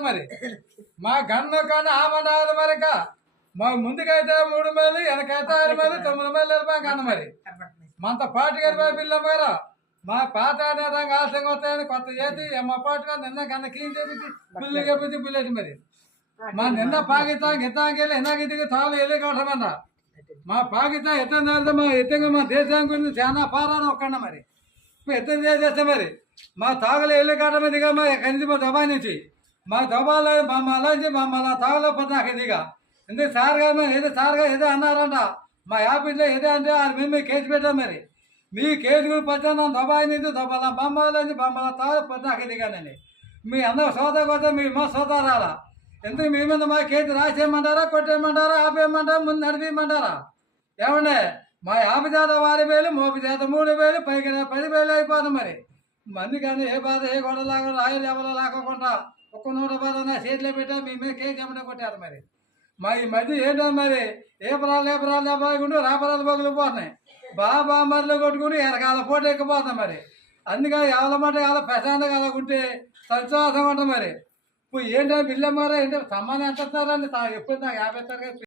మరి? మా గన్ను కన్నా ఆమన్నారు మరి ఇంకా మా ముందుకైతే మూడు మేలు వెనకైతే ఆరు మేలు తొమ్మిది మేలు వెళ్ళిపోయాం కన్న మరి. మంత పాటు గడిపా పిల్ల మరి మా పాత అనేది ఆలస్యంగా వస్తాయని కొత్త చేతి మా పాటుగా నిన్న కన్న క్లీన్ చేపించి పుల్లి చెప్పించి పుల్లేసి మరి. మా నిన్న పాకిస్తాన్ గిత్తానికి వెళ్ళి ఎన్నాక తాలు వెళ్ళి కొట్టమన్నా మా పాకిస్తాన్ ఎత్తం తర్వాత మా ఎత్తంగా మా దేశం గురించి చాలా పారాను ఒక్కన్న మరి. ఇప్పుడు ఎత్తం చేసేస్తే మరి మా తాగలు వెళ్ళి కాట మా కంది మా నుంచి. మా దబాలో మా మళ్ళీ మా మళ్ళీ తాగలో పద్దాక ఇదిగా ఎందుకు సార్గా గారు ఏదో సార్గా ఏదో అన్నారంట. మా యాపిల్లో ఏదో అంటే అది మేము కేసు పెట్టాం మరి. మీ కేసు కూడా పచ్చాను దబాయినిది దబాల బొమ్మలని బొమ్మల తాగ పద్దాక ఇదిగానండి మీ అందరూ సోదా కొత్త మీ మా సోదా రాలా ఎందుకు మీ మీద మా కేసు రాసేయమంటారా కొట్టేయమంటారా ఆపేయమంటారా ముందు నడిపేయమంటారా? ఏమండే? మా యాభై చేత వారి వేలు మోపి చేత మూడు వేలు పైకి రా పది వేలు అయిపోతుంది మరి. మంది కానీ ఏ బాధ ఏ గొడవ లాగా రాయలు ఎవరో లాగకుండా ఒక్క నూట బాధ నా చేతిలో పెట్టా మీ మీద కేసు ఏమంటే కొట్టారు మరి? మా ఈ మధ్య ఏంటో మరి? ఏ పరాలు ఏ పరాలు లేకుండా రాపరాలు బొగులు పోతున్నాయి. బాబా మరలు కొట్టుకుని ఎరకాల పూట ఎక్కిపోతాం మరి. అందుకని ఎవరి మాట ఎవరి ప్రశాంతంగా అలా ఉంటే సంతోషం ఉంటుంది మరి. ఇప్పుడు ఏంటో బిల్లమ్మారా ఏంటో సమ్మానం ఎంత ఎప్పుడు నాకు యాభై తరగతి